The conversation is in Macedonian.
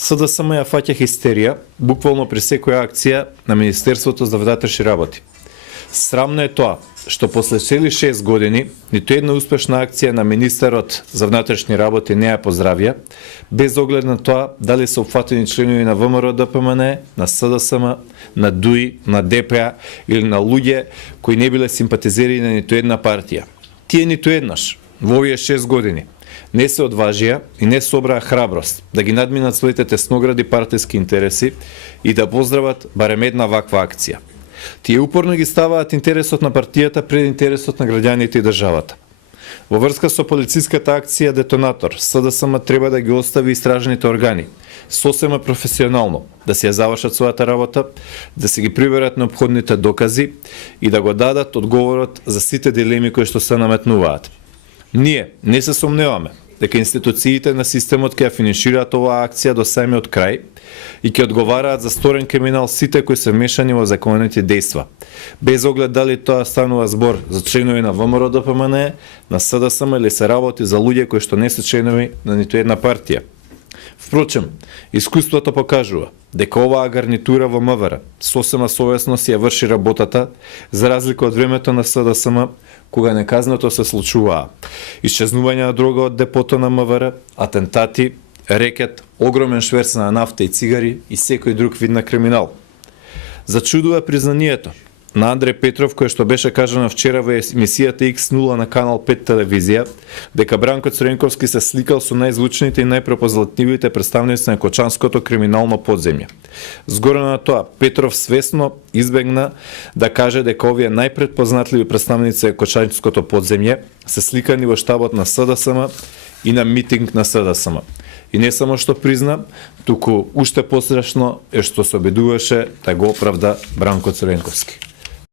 СДСМ ја фаќа хистерија, буквално при секоја акција на Министерството за внатрешни работи. Срамно е тоа што после цели 6 години ниту една успешна акција на министерот за внатрешни работи не ја поздравија, без оглед на тоа дали се опфатени членови на ВМРО ДПМН, на СДСМ, на ДУИ, на ДПА или на луѓе кои не биле симпатизери на ниту една партија. Тие ниту еднаш во овие 6 години не се одважија и не собраа храброст да ги надминат своите тесногради партиски интереси и да поздрават барем една ваква акција. Тие упорно ги ставаат интересот на партијата пред интересот на граѓаните и државата. Во врска со полициската акција Детонатор, СДСМ треба да ги остави истражните органи сосема професионално, да си ја завршат својата работа, да си ги приберат неопходните докази и да го дадат одговорот за сите дилеми кои што се наметнуваат. Ние не се сомневаме дека институциите на системот ќе ја финишираат оваа акција до самиот крај и ќе одговараат за сторен криминал сите кои се вмешани во законните дејства, без оглед дали тоа станува збор за членови на ВМРО ДПМН, на СДСМ или се работи за луѓе кои што не се членови на ниту една партија. Впрочем, искуството покажува дека оваа гарнитура во МВР сосема совесно си ја врши работата, за разлика од времето на СДСМ, кога неказното се случуваа исчезнување на дрога од депото на МВР, атентати, рекет, огромен шверц на нафта и цигари и секој друг вид на криминал. Зачудува признанието на Андреј Петров, кое што беше кажано вчера во емисијата X0 на Канал 5 телевизија, дека Бранко Цренковски се сликал со најзвучните и најпрепознатливите представници на кочанското криминално подземје. Згоре на тоа, Петров свесно избегна да каже дека овие најпрепознатливи представници на кочанското подземје се сликани во штабот на СДСМ и на митинг на СДСМ. И не само што призна, туку уште пострашно е што се обидуваше да го оправда Бранко Цренковски.